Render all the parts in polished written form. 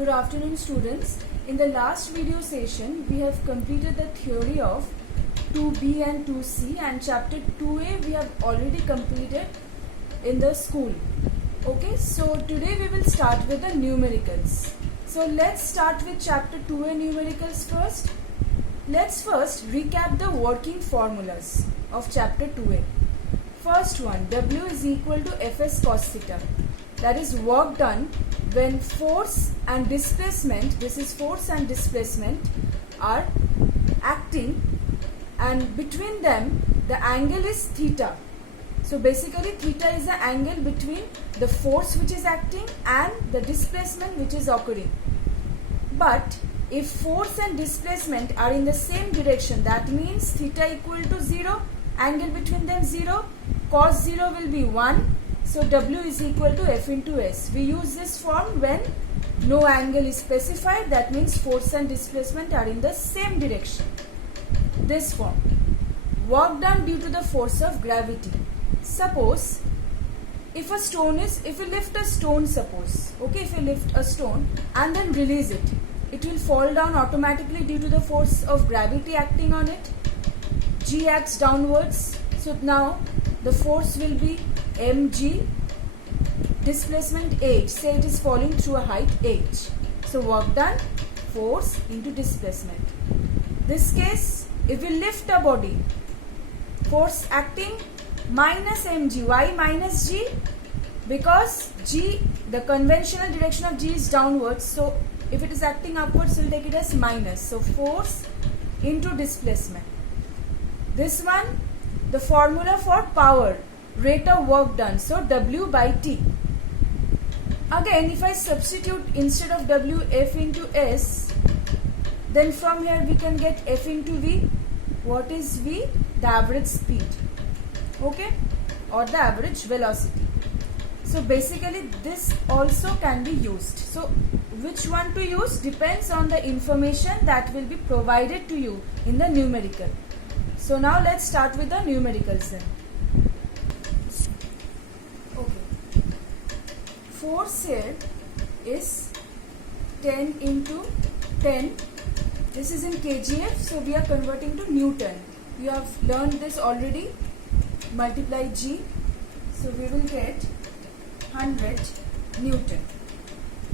Good afternoon, students. In the last video session, we have completed the theory of 2B and 2C, and chapter 2A we have already completed in the school. Okay, so today we will start with the numericals. So let's start with chapter 2A numericals first. Let's first recap the working formulas of chapter 2A. First one, W is equal to Fs cos theta. That is work done when force and displacement, this is force and displacement, are acting, and between them the angle is theta. So basically theta is the angle between the force which is acting and the displacement which is occurring. But if force and displacement are in the same direction, that means theta equal to 0, angle between them 0, cos 0 will be 1. So W is equal to F into S. We use this form when no angle is specified, that means force and displacement are in the same direction. This form. Work done due to the force of gravity. Suppose if you lift a stone, if you lift a stone and then release it, it will fall down automatically due to the force of gravity acting on it. G acts downwards. So now the force will be mg, displacement h. Say it is falling through a height h. So work done, force into displacement. This case, if we lift a body, force acting minus mg. Why minus g? Because g, the conventional direction of g is downwards. So if it is acting upwards, we'll take it as minus. So force into displacement. This one, the formula for power, rate of work done. So W by T. Again, if I substitute instead of W F into S, then from here we can get F into V. What is V? The average speed. Okay? Or the average velocity. So basically this also can be used. So which one to use depends on the information that will be provided to you in the numerical. So now let's start with the numericals then. Okay. Force here is 10 into 10. This is in kgf, so we are converting to Newton. You have learned this already. Multiply g. So we will get 100 Newton.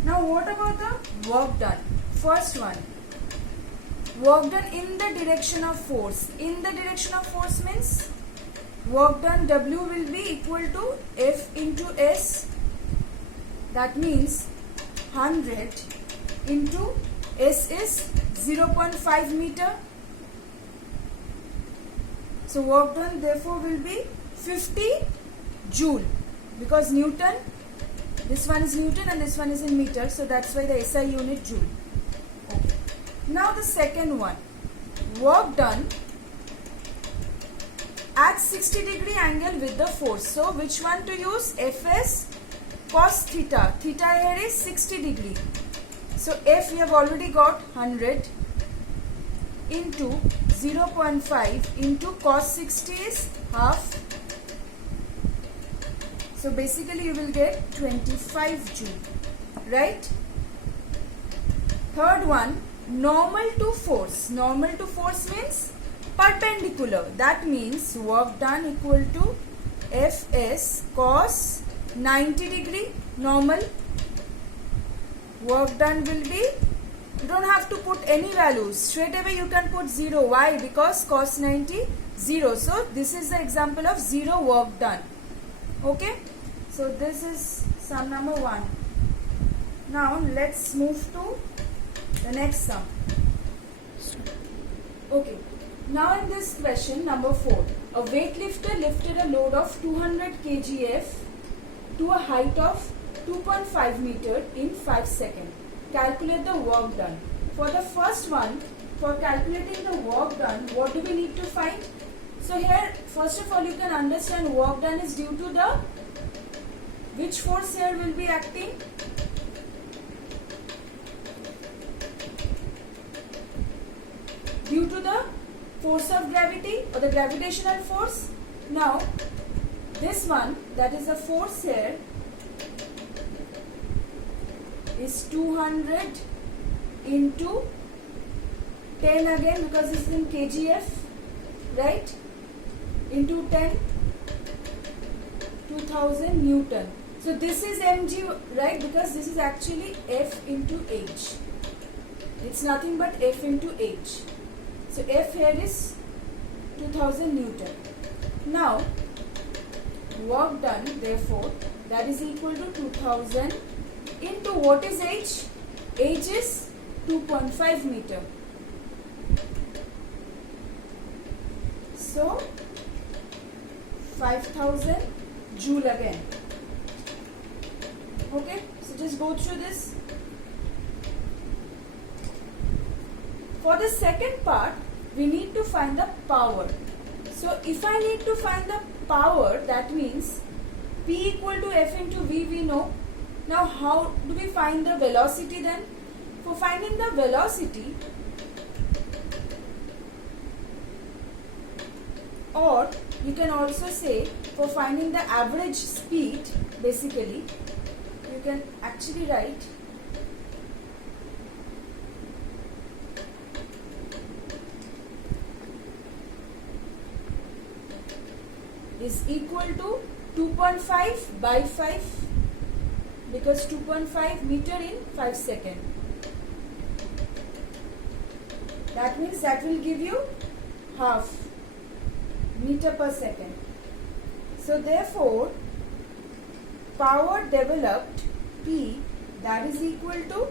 Now what about the work done? First one. Work done in the direction of force. In the direction of force means work done W will be equal to F into S. That means 100 into S is 0.5 meter. So work done therefore will be 50 joule. Because Newton, this one is Newton and this one is in meter. So that's why the SI unit joule. Okay. Now the second one, work done at 60-degree angle with the force. So which one to use? Fs cos theta. Theta here is 60 degree. So F we have already got 100 into 0.5 into cos 60 is half. So basically you will get 25 joule. Right? Third one, normal to force. Normal to force means perpendicular. That means work done equal to Fs cos 90 degree normal. Work done will be, you don't have to put any values. Straight away you can put 0. Why? Because cos 90, 0. So this is the example of 0 work done. Okay? So this is sum number 1. Now let's move to the next sum. Okay. Now in this question number 4, a weightlifter lifted a load of 200 kgf to a height of 2.5 meter in 5 seconds. Calculate the work done. For the first one, for calculating the work done, what do we need to find? So here, first of all, you can understand work done is due to the, which force here will be acting? Due to the force of gravity or the gravitational force. Now this one, that is the force here, is 200 into 10 again, because this is in kgf, right? Into 10, 2000 Newton. So this is mg, right? Because this is actually F into H. It's nothing but F into H. So F here is 2000 Newton. Now, work done, therefore, that is equal to 2000 into what is H? H is 2.5 meter. So, 5000 joule again. Okay, so just go through this. For the second part, we need to find the power. So, if I need to find the power, that means P equal to F into V, we know. Now, how do we find the velocity then? For finding the velocity, or you can also say for finding the average speed, basically, you can actually write is equal to 2.5 by 5, because 2.5 meter in 5 seconds. That means that will give you half meter per second. So therefore, power developed P, that is equal to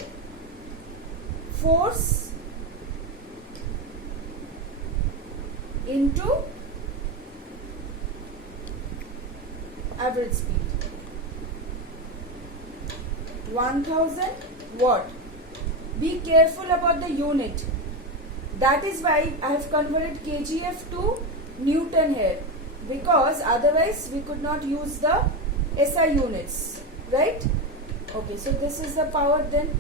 force into average speed. 1000 watt. Be careful about the unit. That is why I have converted kgf to Newton here, because otherwise we could not use the SI units, right? Okay, so this is the power then.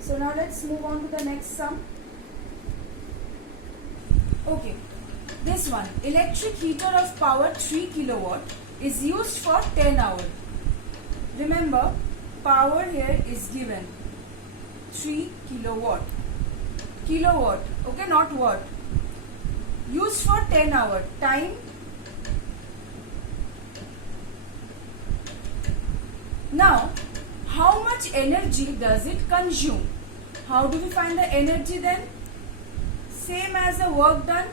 So now let's move on to the next sum. Okay, this one, electric heater of power 3 kilowatt is used for 10 hours. Remember, power here is given 3 kilowatt. Kilowatt, okay, not watt. Used for 10 hours. Time, now how much energy does it consume? How do we find the energy then? Same as the work done.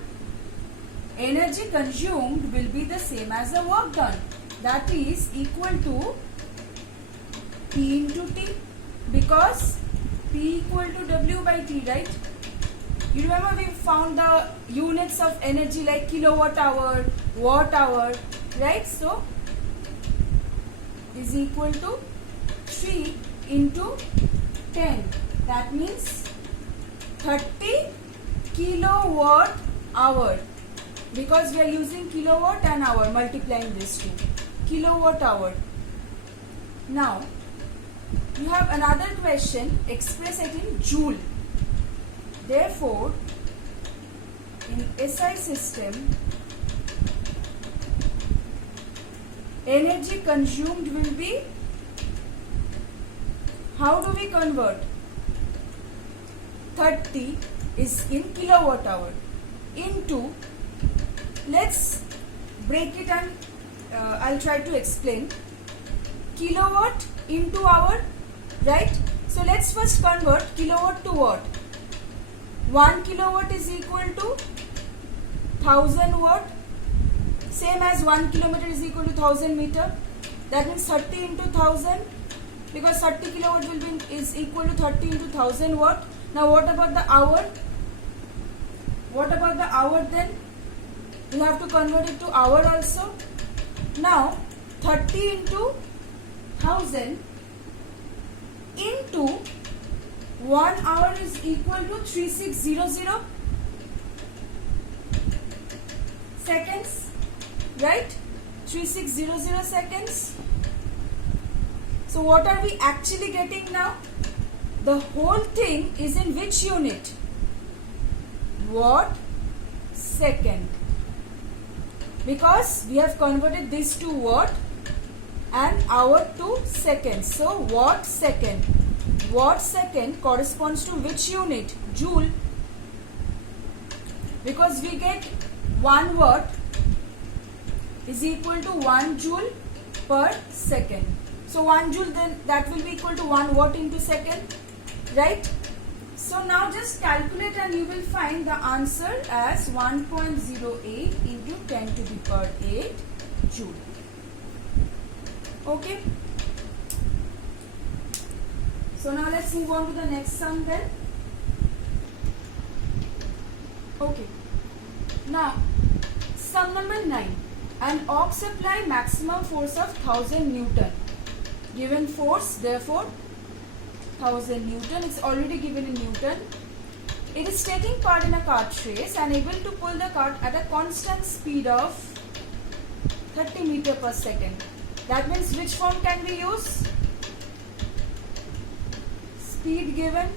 Energy consumed will be the same as the work done. That is equal to P into T, because P equal to W by T, right? You remember we found the units of energy like kilowatt hour, watt hour, right? So, is equal to 3 into 10. That means 30 kilowatt hour, because we are using kilowatt and hour, multiplying these two. Kilowatt hour. Now, you have another question, express it in joule. Therefore, in SI system, energy consumed will be, how do we convert? 30 is in kilowatt hour into, let's break it and I'll try to explain. Kilowatt into hour, right? So let's first convert kilowatt to watt. 1 kilowatt is equal to 1000 watt, same as 1 kilometer is equal to 1000 meter. That means 30 into 1000, because 30 kilowatt will be is equal to 30 into 1000 watt. Now what about the hour? What about the hour then? We have to convert it to hour also. Now 30 into 1000 into 1 hour is equal to 3600 seconds, right? 3600 seconds. So what are we actually getting now? The whole thing is in which unit? Watt second. Because we have converted this to watt. and hour to seconds. So watt second corresponds to which unit? Joule. Because we get 1 watt is equal to 1 joule per second. So 1 joule, then that will be equal to 1 watt into second, right? So now just calculate and you will find the answer as 1.08 into 10 to the power 8 joule. Okay. So now let's move on to the next sum then. Okay. Now, sum number 9. An ox apply maximum force of 1000 Newton. Given force, therefore, 1000 Newton. It's already given in Newton. It is taking part in a cart race and able to pull the cart at a constant speed of 30 meter per second. That means which form can we use? Speed given.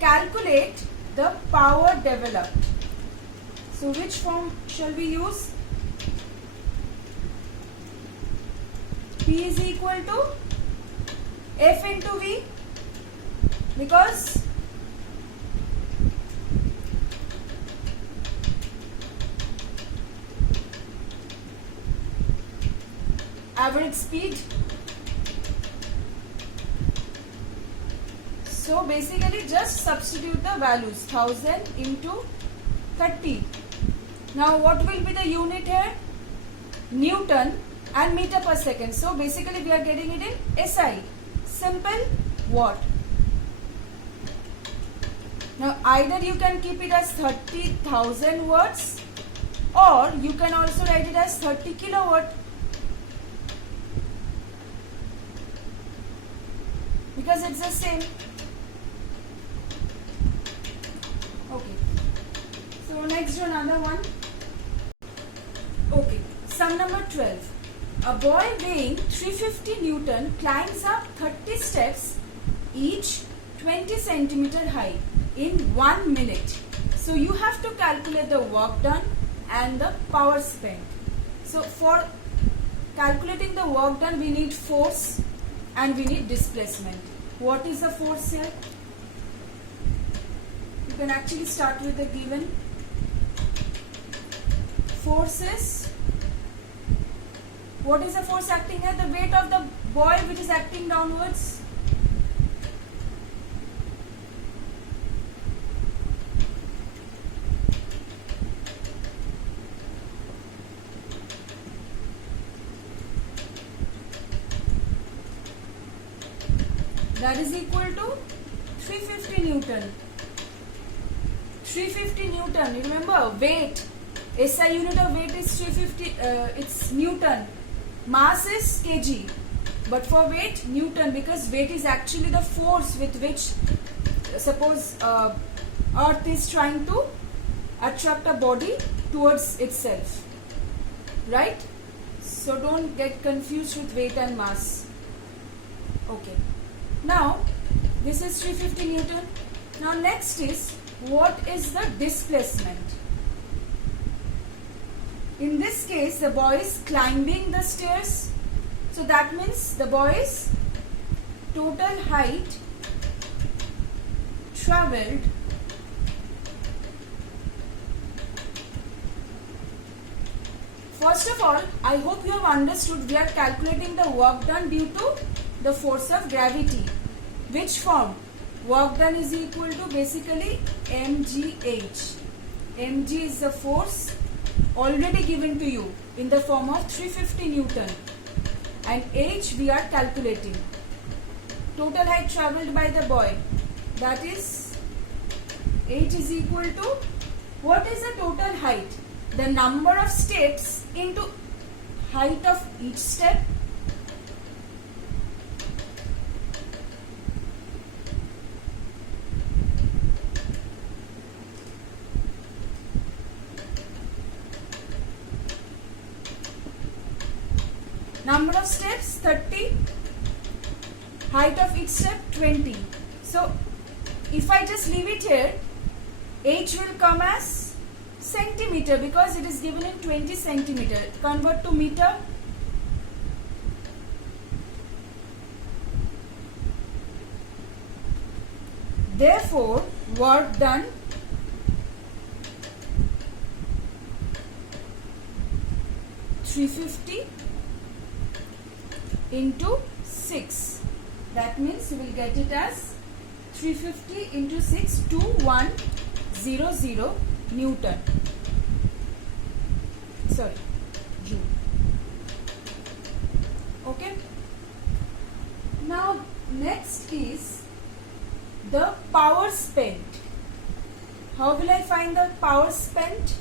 Calculate the power developed. So which form shall we use? P is equal to F into V, because average speed. So basically just substitute the values, 1000 into 30. Now what will be the unit here? Newton and meter per second. So basically we are getting it in SI. Simple watt. Now either you can keep it as 30,000 watts or you can also write it as 30 kilowatt. Because it's the same. Okay. So next to another one. Okay. Sum number 12. A boy weighing 350 Newton climbs up 30 steps, each 20 centimeter high, in 1 minute. So you have to calculate the work done and the power spent. So for calculating the work done, we need force and we need displacement. What is the force here? You can actually start with the given. Force is, what is the force acting here? The weight of the boy which is acting downwards. That is equal to 350 Newton. 350 Newton. You remember weight. SI unit of weight is 350. It's Newton. Mass is kg. But for weight, Newton, because weight is actually the force with which, suppose Earth is trying to attract a body towards itself. Right? So don't get confused with weight and mass. Okay. Now, this is 350 Newton. Now, next is, what is the displacement? In this case, the boy is climbing the stairs. So, that means the boy's total height travelled First of all, I hope you have understood we are calculating the work done due to the force of gravity. Which form? Work done is equal to basically mgh. mg is the force already given to you in the form of 350 Newton. And h we are calculating. Total height travelled by the boy. That is h is equal to, what is the total height? The number of steps into height of each step. Number of steps 30, height of each step 20. So if I just leave it here, h will come as centimeter because it is given in 20 centimeter. Convert to meter. Therefore, work done (350) into 6. That means you will get it as 350 into 6, 2100 Newton. Sorry, Joule. Okay. Now next is the power spent. How will I find the power spent?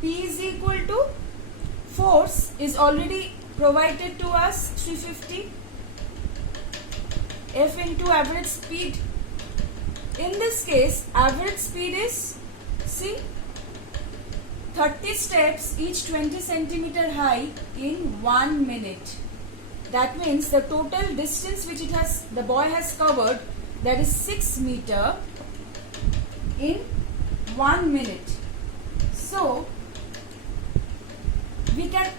P is equal to force is already provided to us 350. F into average speed. In this case, average speed is, see, 30 steps each 20 centimeter high in 1 minute. That means the total distance which the boy has covered, that is 6 meter in 1 minute. So we can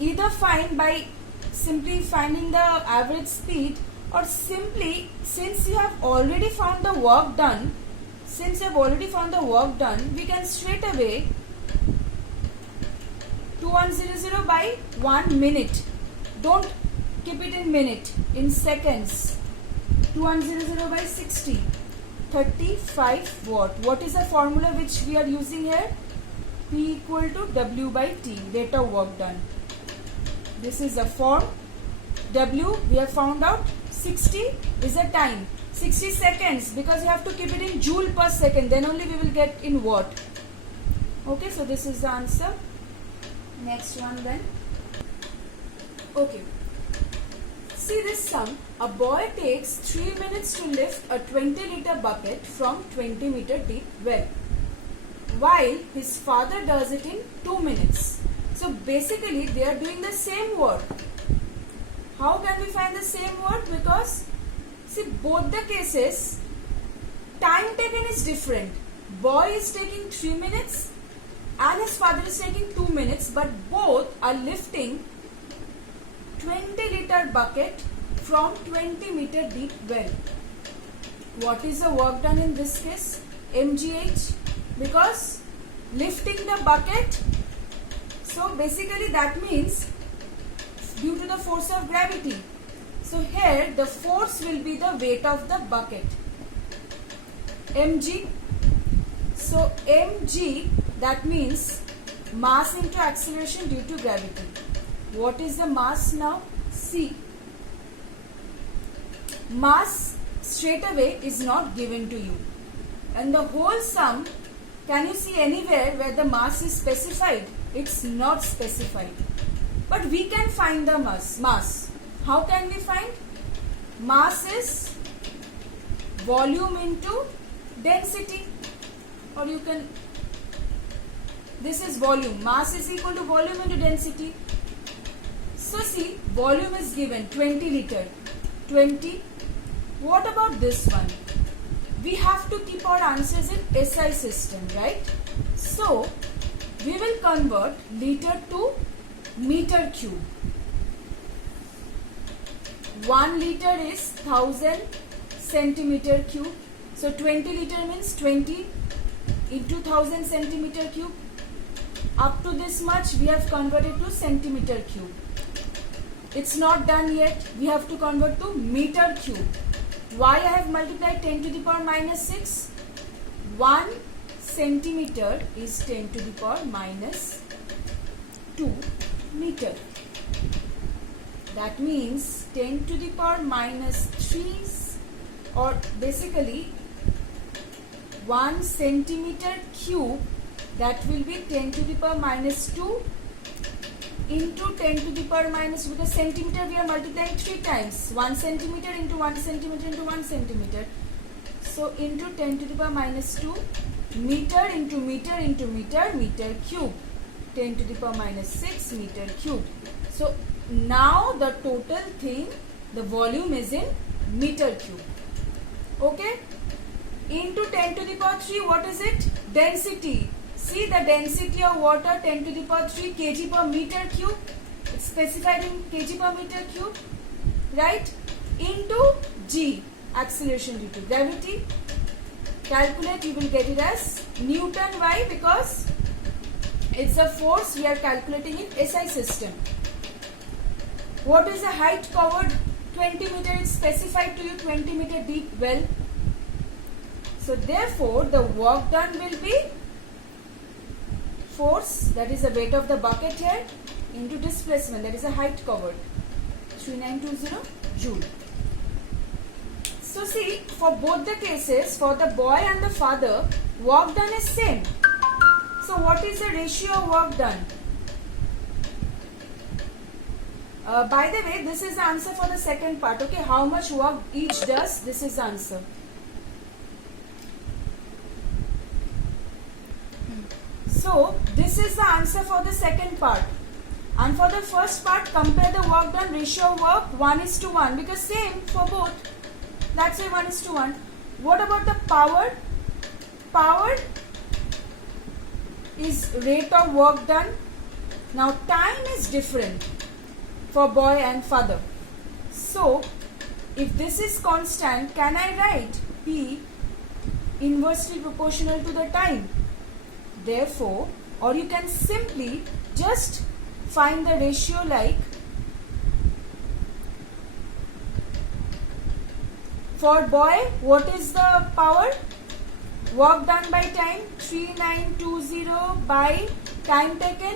either find by simply finding the average speed, or simply, since you have already found the work done, we can straight away 2100 by 1 minute. Don't keep it in minute, in seconds. 2100 by 60, 35 watt. What is the formula which we are using here? P equal to W by T, rate of work done. This is the form. W we have found out. 60 is the time. 60 seconds, because you have to keep it in joule per second, then only we will get in watt. Okay, so this is the answer. Next one then. Okay. See this sum. A boy takes 3 minutes to lift a 20-liter bucket from 20-meter deep well, while his father does it in 2 minutes. So basically they are doing the same work. How can we find the same work? Because see, both the cases, time taken is different. Boy is taking 3 minutes and his father is taking 2 minutes, but both are lifting 20-liter bucket from 20-meter deep well. What is the work done in this case? mgh, because lifting the bucket, so basically that means due to the force of gravity. So here the force will be the weight of the bucket, mg. So mg, that means mass into acceleration due to gravity. What is the mass now? C. Mass straight away is not given to you. And the whole sum, can you see anywhere where the mass is specified? It's not specified. But we can find the mass. How can we find? Mass is volume into density. Or you can, this is volume. Mass is equal to volume into density. So see, volume is given 20 liter. 20. What about this one? We have to keep our answers in SI system, right? So we will convert liter to meter cube. 1 liter is 1000 centimeter cube. So 20 liter means 20 into 1000 centimeter cube. Up to this much we have converted to centimeter cube. It's not done yet. We have to convert to meter cube. Why I have multiplied 10 to the power minus 6? 1 centimeter is 10 to the power minus 2 meter. That means 10 to the power minus 3, or basically 1 centimeter cube, that will be 10 to the power minus 2 into 10 to the power minus, because centimeter we are multiplying 3 times. 1 centimeter into 1 centimeter into 1 centimeter. So into 10 to the power minus 2, meter into meter into meter, meter cube. 10 to the power minus 6 meter cube. So now the total thing, the volume is in meter cube. Okay, into 10 to the power 3, what is it? Density. See the density of water, 10 to the power 3 kg per meter cube. It's specified in kg per meter cube, right? Into g, acceleration due to gravity. Calculate, you will get it as Newton. Why? Because it's a force we are calculating in SI system. What is the height covered? 20 meter is specified to you, 20 meter deep well. So therefore the work done will be force, that is the weight of the bucket here, into displacement, that is the height covered, 3920 joule. So see, for both the cases, for the boy and the father, work done is same. So what is the ratio of work done? By the way, this is the answer for the second part. Okay, how much work each does, this is the answer. So this is the answer for the second part. And for the first part, compare the work done, ratio of work 1:1, because same for both. That's why 1:1. What about the power? Power is rate of work done. Now time is different for boy and father. So if this is constant, can I write P inversely proportional to the time? Therefore, or you can simply just find the ratio like, for boy, what is the power? Work done by time, 3920 by time taken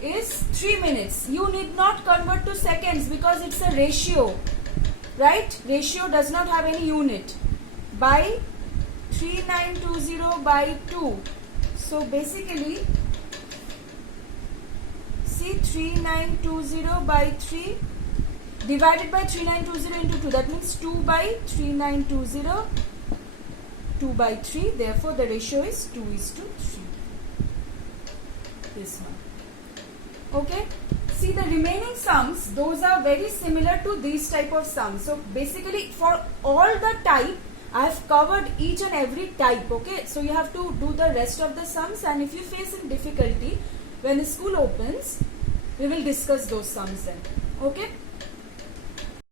is 3 minutes. You need not convert to seconds because it's a ratio, right? Ratio does not have any unit. By 3920 by 2. So basically, see, 3920 by 3 divided by 3920 into 2. That means 2 by 3920, 2 by 3. Therefore, the ratio is 2:3. This one. Okay. See, the remaining sums, those are very similar to these type of sums. So basically, for all the type, I have covered each and every type. Okay. So you have to do the rest of the sums, and if you face in difficulty when the school opens, we will discuss those sums then. Okay.